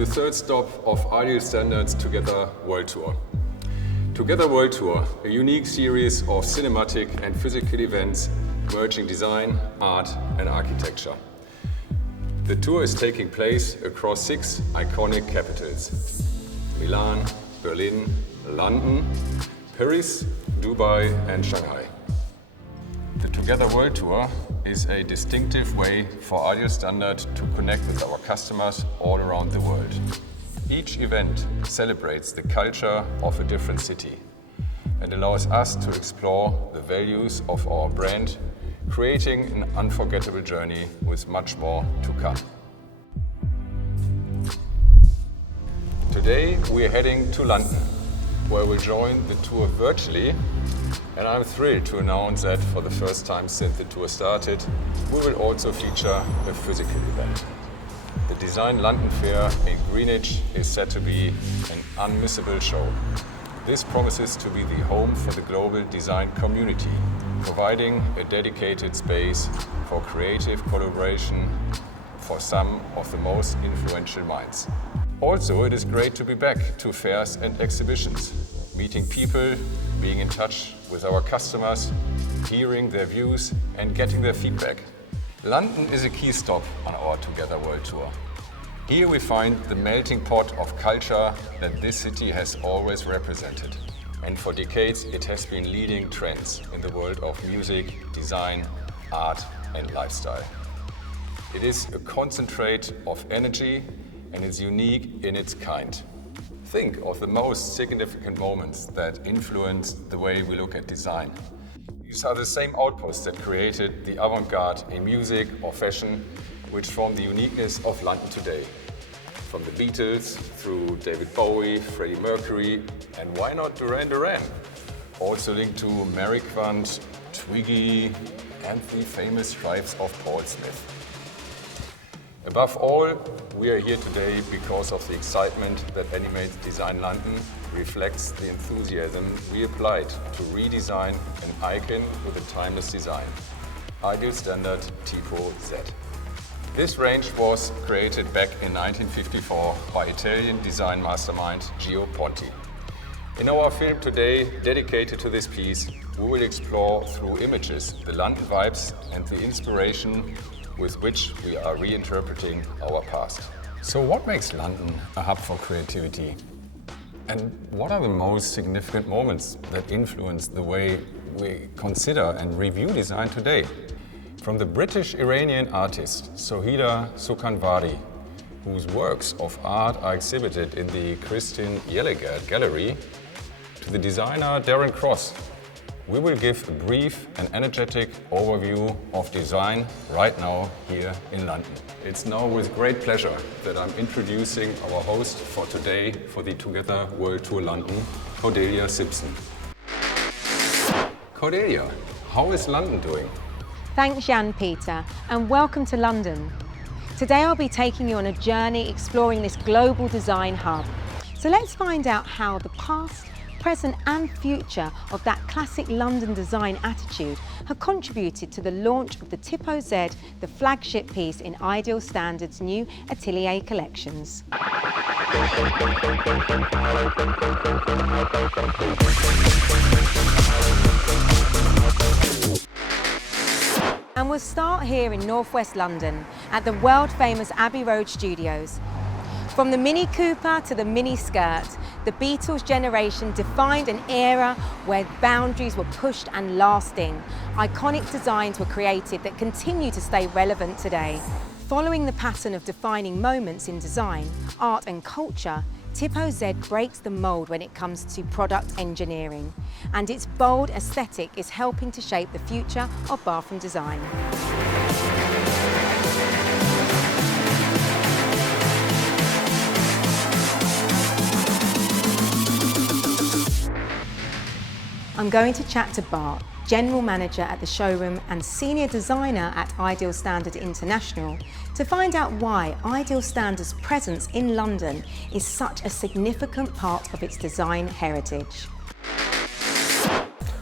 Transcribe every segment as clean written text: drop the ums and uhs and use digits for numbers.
the third stop of Ideal Standards Together World Tour. Together World Tour, a unique series of cinematic and physical events merging design, art and architecture. The tour is taking place across 6 iconic capitals: Milan, Berlin, London, Paris, Dubai and Shanghai. The Together World Tour is a distinctive way for Ideal Standard to connect with our customers all around the world. Each event celebrates the culture of a different city and allows us to explore the values of our brand, creating an unforgettable journey with much more to come. Today we are heading to London, where we'll join the tour virtually, and I'm thrilled to announce that for the first time since the tour started, we will also feature a physical event. The Design London Fair in Greenwich is set to be an unmissable show. This promises to be the home for the global design community, providing a dedicated space for creative collaboration for some of the most influential minds. Also, it is great to be back to fairs and exhibitions, meeting people, being in touch with our customers, hearing their views and getting their feedback. London is a key stop on our Together World Tour. Here we find the melting pot of culture that this city has always represented. And for decades it has been leading trends in the world of music, design, art and lifestyle. It is a concentrate of energy and is unique in its kind. Think of the most significant moments that influenced the way we look at design. These are the same outposts that created the avant-garde in music or fashion, which form the uniqueness of London today. From the Beatles through David Bowie, Freddie Mercury, and why not Duran Duran? Also linked to Mary Quant, Twiggy, and the famous stripes of Paul Smith. Above all, we are here today because of the excitement that animates Design London reflects the enthusiasm we applied to redesign an icon with a timeless design, Ideal Standard Tipo-Z. This range was created back in 1954 by Italian design mastermind Gio Ponti. In our film today, dedicated to this piece, we will explore through images the London vibes and the inspiration with which we are reinterpreting our past. So what makes London a hub for creativity? And what are the most significant moments that influence the way we consider and review design today? From the British-Iranian artist Sohida Sukanvari, whose works of art are exhibited in the Christian Yellegard Gallery, to the designer Darren Cross, we will give a brief and energetic overview of design right now here in London. It's now with great pleasure that I'm introducing our host for today for the Together World Tour London, Cordelia Simpson. Cordelia, how is London doing? Thanks Jan-Peter, and welcome to London. Today I'll be taking you on a journey exploring this global design hub. So let's find out how the past, present and future of that classic London design attitude have contributed to the launch of the Tipo-Z, the flagship piece in Ideal Standard's new Atelier collections. And we'll start here in northwest London at the world-famous Abbey Road studios. From the Mini Cooper to the mini skirt, the Beatles generation defined an era where boundaries were pushed and lasting. Iconic designs were created that continue to stay relevant today. Following the pattern of defining moments in design, art and culture, Tipo-Z breaks the mold when it comes to product engineering, and its bold aesthetic is helping to shape the future of bathroom design. I'm going to chat to Bart, General Manager at the showroom and Senior Designer at Ideal Standard International, to find out why Ideal Standard's presence in London is such a significant part of its design heritage.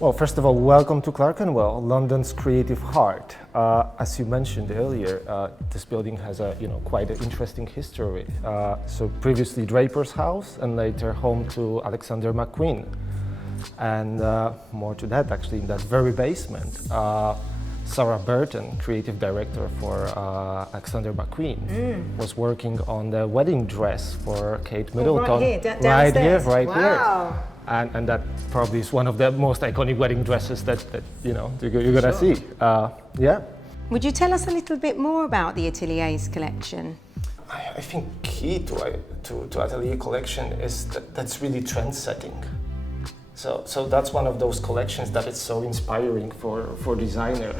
Well, first of all, welcome to Clerkenwell, London's creative heart. As you mentioned earlier, this building has a quite an interesting history. So previously Draper's House, and later home to Alexander McQueen. And more to that, actually, in that very basement, Sarah Burton, creative director for Alexander McQueen, was working on the wedding dress for Kate Middleton. Right here, downstairs. Right here. Wow. And that probably is one of the most iconic wedding dresses that you're gonna see. Yeah. Would you tell us a little bit more about the Atelier's collection? I think key to Atelier collection is that's really trend setting. So that's one of those collections that is so inspiring for designer.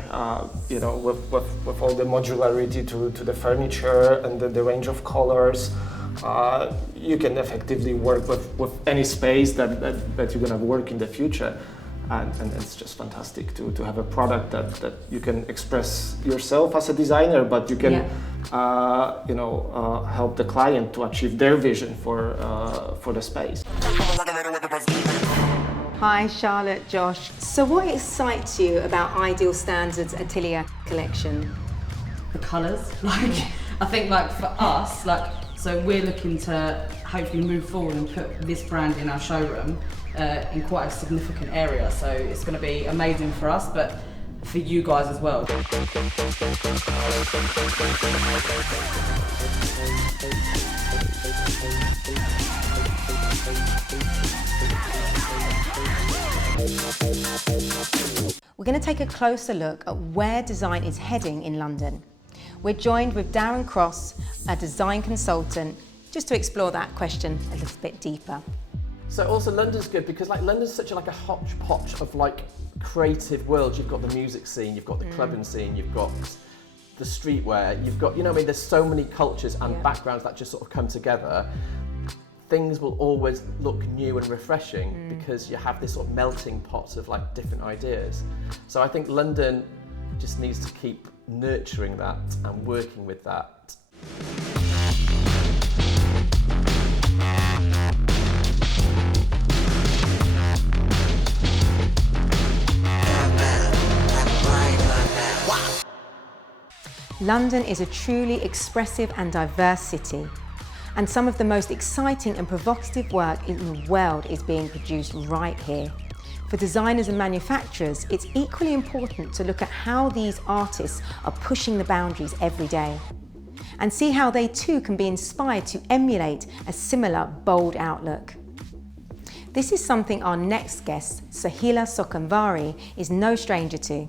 With all the modularity to the furniture and the range of colors, you can effectively work with any space that you're gonna work in the future. And it's just fantastic to have a product that you can express yourself as a designer, but you can help the client to achieve their vision for the space. Hi, Charlotte, Josh. So what excites you about Ideal Standard's Atelier collection? The colours. I think for us, so we're looking to hopefully move forward and put this brand in our showroom in quite a significant area. So it's going to be amazing for us, but for you guys as well. We're going to take a closer look at where design is heading in London. We're joined with Darren Cross, a design consultant, just to explore that question a little bit deeper. So also London's good because London's such a hodgepodge of creative worlds. You've got the music scene, you've got the clubbing scene, you've got the streetwear, you've got, there's so many cultures and backgrounds that just sort of come together. Things will always look new and refreshing because you have this sort of melting pot of different ideas. So I think London just needs to keep nurturing that and working with that. London is a truly expressive and diverse city, and some of the most exciting and provocative work in the world is being produced right here. For designers and manufacturers, it's equally important to look at how these artists are pushing the boundaries every day, and see how they too can be inspired to emulate a similar bold outlook. This is something our next guest, Sahila Sokanvari, is no stranger to.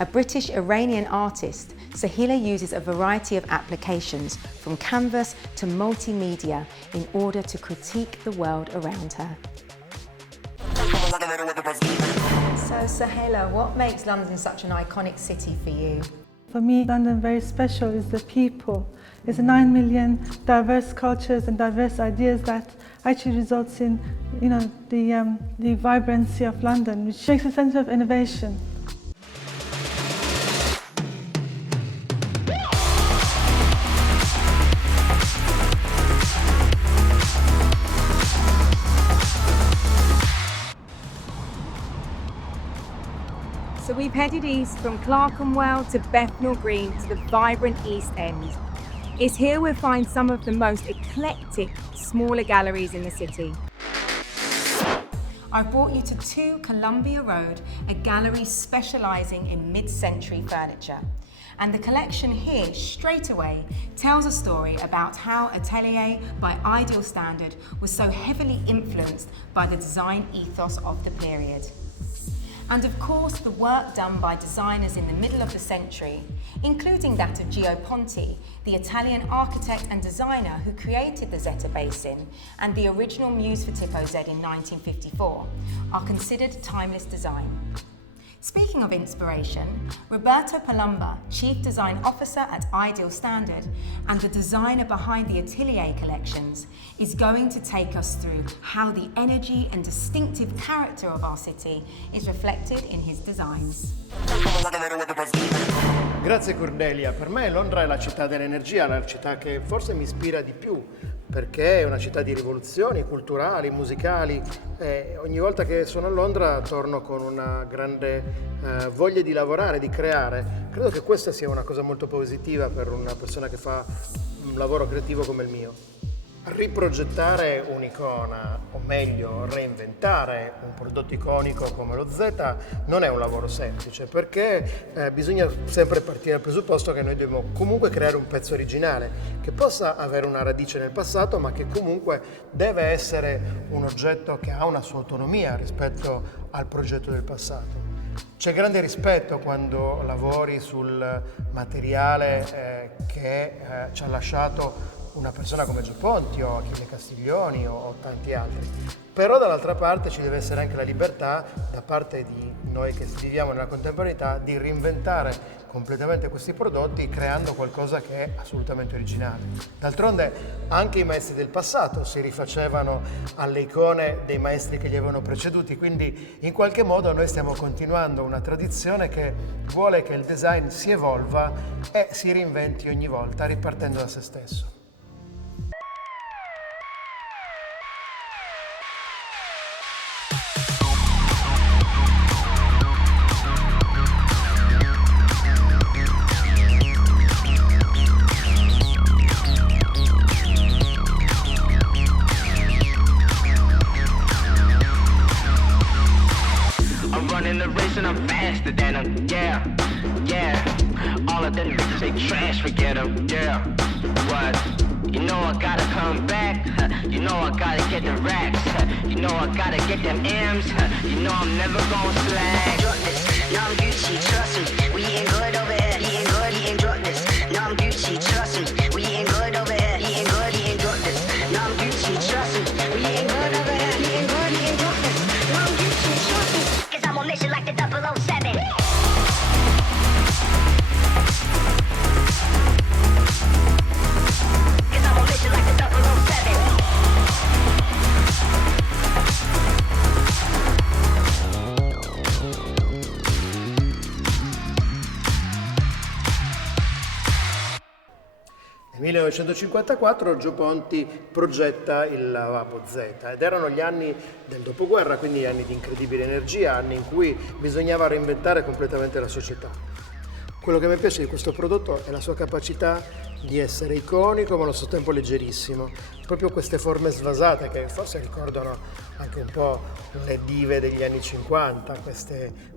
A British-Iranian artist, Sahila uses a variety of applications, from canvas to multimedia, in order to critique the world around her. So Sahila, what makes London such an iconic city for you? For me, London very special is the people. It's 9 million diverse cultures and diverse ideas that actually results in, the vibrancy of London, which makes a sense of innovation. So we've headed east from Clerkenwell to Bethnal Green to the vibrant East End. It's here we'll find some of the most eclectic, smaller galleries in the city. I've brought you to 2 Columbia Road, a gallery specialising in mid-century furniture. And the collection here, straight away, tells a story about how Atelier by Ideal Standard was so heavily influenced by the design ethos of the period. And of course, the work done by designers in the middle of the century, including that of Gio Ponti, the Italian architect and designer who created the Zeta Basin and the original muse for Tipo-Z in 1954, are considered timeless design. Speaking of inspiration, Roberto Palumba, Chief Design Officer at Ideal Standard and the designer behind the Atelier collections, is going to take us through how the energy and distinctive character of our city is reflected in his designs. Grazie Cornelia, per me Londra è la città dell'energia, la città che forse mi ispira di più perché è una città di rivoluzioni culturali, musicali. Ogni volta che sono a Londra torno con una grande voglia di lavorare, di creare. Credo che questa sia una cosa molto positiva per una persona che fa un lavoro creativo come il mio. Riprogettare un'icona, o meglio reinventare un prodotto iconico come lo Z non è un lavoro semplice, perché bisogna sempre partire dal presupposto che noi dobbiamo comunque creare un pezzo originale che possa avere una radice nel passato, ma che comunque deve essere un oggetto che ha una sua autonomia rispetto al progetto del passato. C'è grande rispetto quando lavori sul materiale che ci ha lasciato una persona come Gio Ponti o Achille Castiglioni o tanti altri. Però dall'altra parte ci deve essere anche la libertà da parte di noi che viviamo nella contemporaneità di reinventare completamente questi prodotti creando qualcosa che è assolutamente originale. D'altronde anche i maestri del passato si rifacevano alle icone dei maestri che li avevano preceduti, quindi in qualche modo noi stiamo continuando una tradizione che vuole che il design si evolva e si reinventi ogni volta ripartendo da se stesso. Forget 'em, yeah. What? You know I gotta come back. You know I gotta get the racks. You know I gotta get them M's. You know I'm never gonna slack. Drop this, now I'm Gucci, trust me. We eating good over here, eating good, eating drop this. Now I'm Gucci, trust me. We eating good over here, eating good, eating drop this. Now I'm Gucci, trust me. We eating good over here, eating good, eating drop this. Now I'm Gucci, trust me. 'Cause I'm on mission like the 007. Nel 1954 Gio Ponti progetta il lavabo Z ed erano gli anni del dopoguerra, quindi anni di incredibile energia, anni in cui bisognava reinventare completamente la società. Quello che mi piace di questo prodotto è la sua capacità di essere iconico ma allo stesso tempo leggerissimo. Proprio queste forme svasate che forse ricordano anche un po' le dive degli anni 50,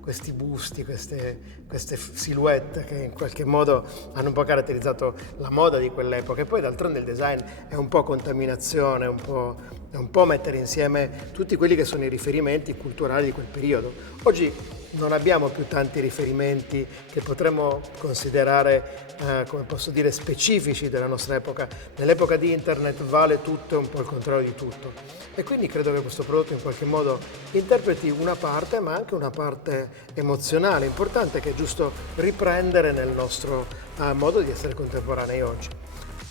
questi busti, queste silhouette che in qualche modo hanno un po' caratterizzato la moda di quell'epoca. E poi d'altronde il design è un po' contaminazione, è un po' mettere insieme tutti quelli che sono i riferimenti culturali di quel periodo. Oggi non abbiamo più tanti riferimenti che potremmo considerare, come posso dire, specifici della nostra epoca. Nell'epoca di internet vale tutto e un po' il contrario di tutto. E quindi credo che questo prodotto in qualche modo interpreti una parte, ma anche una parte emozionale, importante, che è giusto riprendere nel nostro modo di essere contemporanei oggi.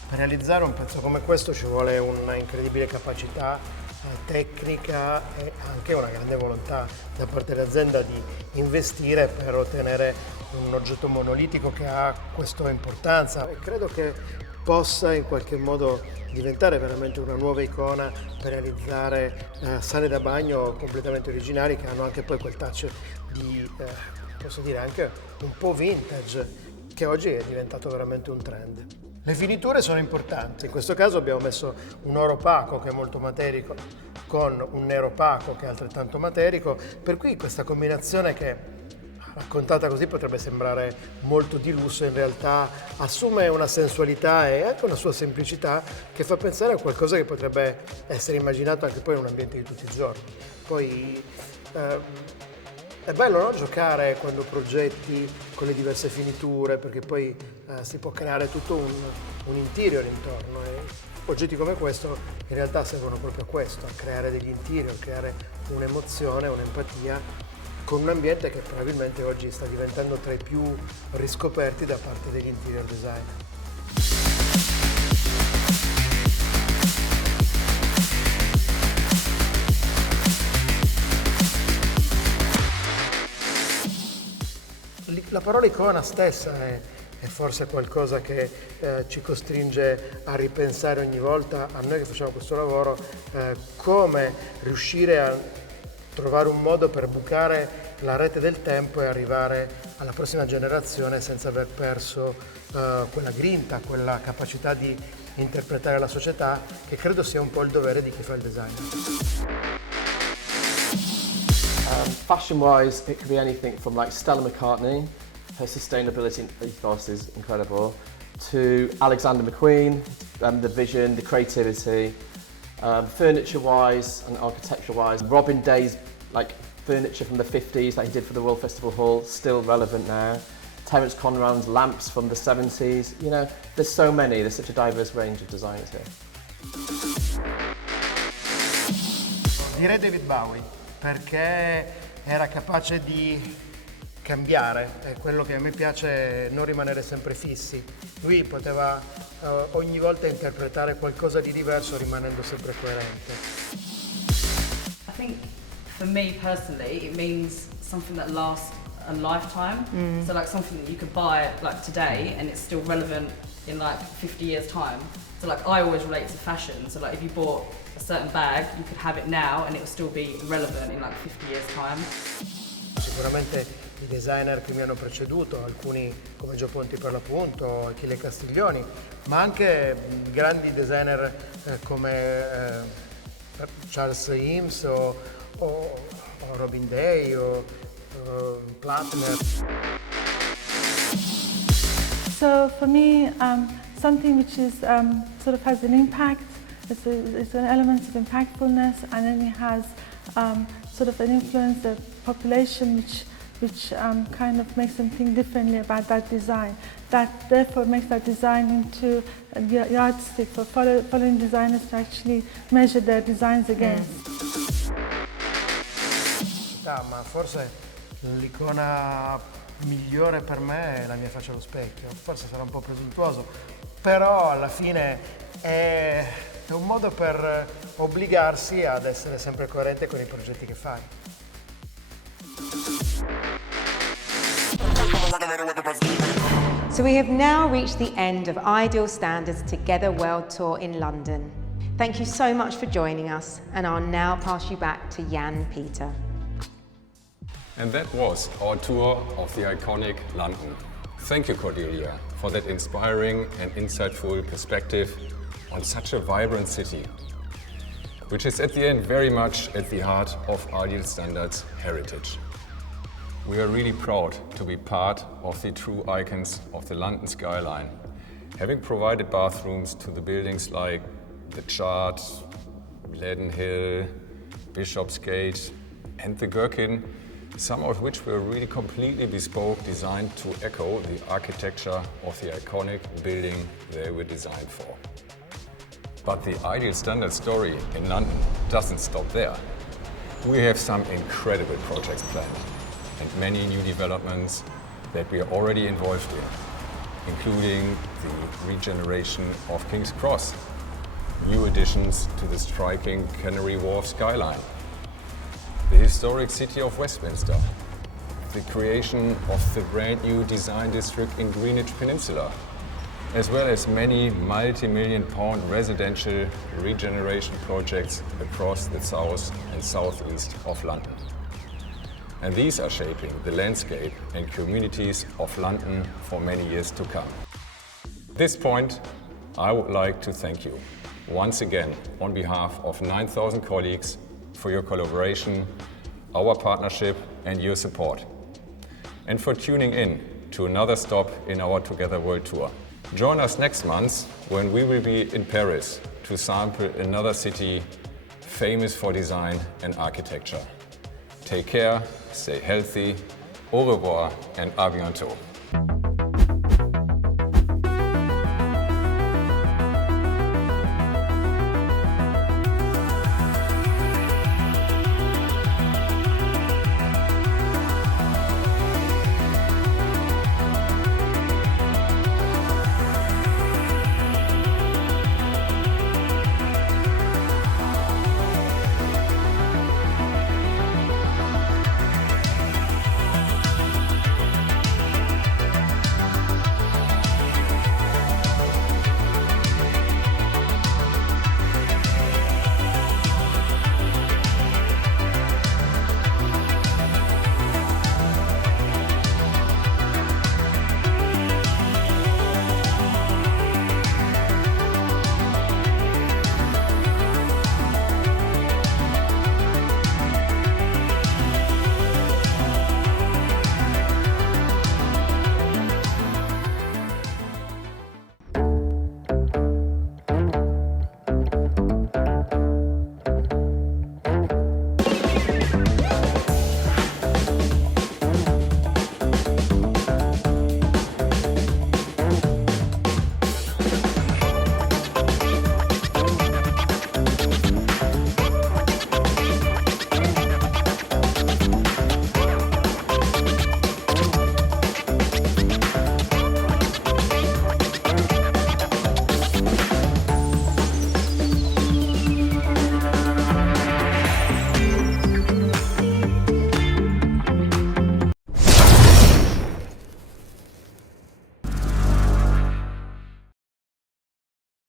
Per realizzare un pezzo come questo ci vuole una incredibile capacità tecnica e anche una grande volontà da parte dell'azienda di investire per ottenere un oggetto monolitico che ha questa importanza e credo che possa in qualche modo diventare veramente una nuova icona per realizzare sale da bagno completamente originali che hanno anche poi quel touch di, posso dire, anche un po' vintage che oggi è diventato veramente un trend. Le finiture sono importanti, in questo caso abbiamo messo un oro opaco che è molto materico con un nero opaco che è altrettanto materico, per cui questa combinazione che raccontata così potrebbe sembrare molto di lusso, in realtà assume una sensualità e anche una sua semplicità che fa pensare a qualcosa che potrebbe essere immaginato anche poi in un ambiente di tutti i giorni. Poi è bello, no? Giocare quando progetti con le diverse finiture, perché poi si può creare tutto un interior intorno e oggetti come questo in realtà servono proprio a questo, a creare degli interior, a creare un'emozione, un'empatia con un ambiente che probabilmente oggi sta diventando tra i più riscoperti da parte degli interior designer. La parola icona stessa è e forse è qualcosa che ci costringe a ripensare ogni volta, a noi che facciamo questo lavoro, come riuscire a trovare un modo per bucare la rete del tempo e arrivare alla prossima generazione senza aver perso quella grinta, quella capacità di interpretare la società, che credo sia un po' il dovere di chi fa il design. Fashion-wise, it could be anything from like Stella McCartney, her sustainability ethos is incredible, to Alexander McQueen, the vision, the creativity. Furniture-wise and architecture-wise, Robin Day's like furniture from the 50s that he did for the World Festival Hall, still relevant now. Terence Conran's lamps from the 70s, you know, there's so many, there's such a diverse range of designers here. Direi David Bowie, perché era capace di cambiare, è quello che a me piace, non rimanere sempre fissi. Lui poteva ogni volta interpretare qualcosa di diverso rimanendo sempre coerente. I think for me personally, it means something that lasts a lifetime. So like something that you could buy like today and it's still relevant in like 50 years time. So like I always relate to fashion. So like if you bought a certain bag, you could have it now and it will still be relevant in like 50 years time. Sicuramente i designer che mi hanno preceduto, alcuni come Gio Ponti per l'appunto, Achille Castiglioni, ma anche grandi designer come Charles Eames o Robin Day o Plattner. So for me, something which is sort of has an impact, it's an element of impactfulness, and then it has sort of an influence the population which kind of makes them think differently about that design. That therefore makes that design into a yardstick for following designers to actually measure their designs against. Ma forse l'icona migliore per me è la mia faccia allo specchio. Forse sarà un po' presuntuoso, però alla fine è un modo per obbligarsi ad essere sempre coerente con i progetti che fai. So we have now reached the end of Ideal Standards Together World Tour in London. Thank you so much for joining us, and I'll now pass you back to Jan Peter. And that was our tour of the iconic London. Thank you, Cordelia, for that inspiring and insightful perspective on such a vibrant city, which is at the end very much at the heart of Ideal Standards heritage. We are really proud to be part of the true icons of the London skyline, having provided bathrooms to the buildings like the Chart, Leaden Hill, Bishopsgate and the Gherkin, some of which were really completely bespoke, designed to echo the architecture of the iconic building they were designed for. But the Ideal Standard story in London doesn't stop there. We have some incredible projects planned and many new developments that we are already involved in, including the regeneration of King's Cross, new additions to the striking Canary Wharf skyline, the historic city of Westminster, the creation of the brand new design district in Greenwich Peninsula, as well as many multi-million-pound residential regeneration projects across the south and southeast of London. And these are shaping the landscape and communities of London for many years to come. At this point, I would like to thank you once again on behalf of 9,000 colleagues for your collaboration, our partnership and your support, and for tuning in to another stop in our Together World Tour. Join us next month when we will be in Paris to sample another city famous for design and architecture. Take care, stay healthy, au revoir and à bientôt.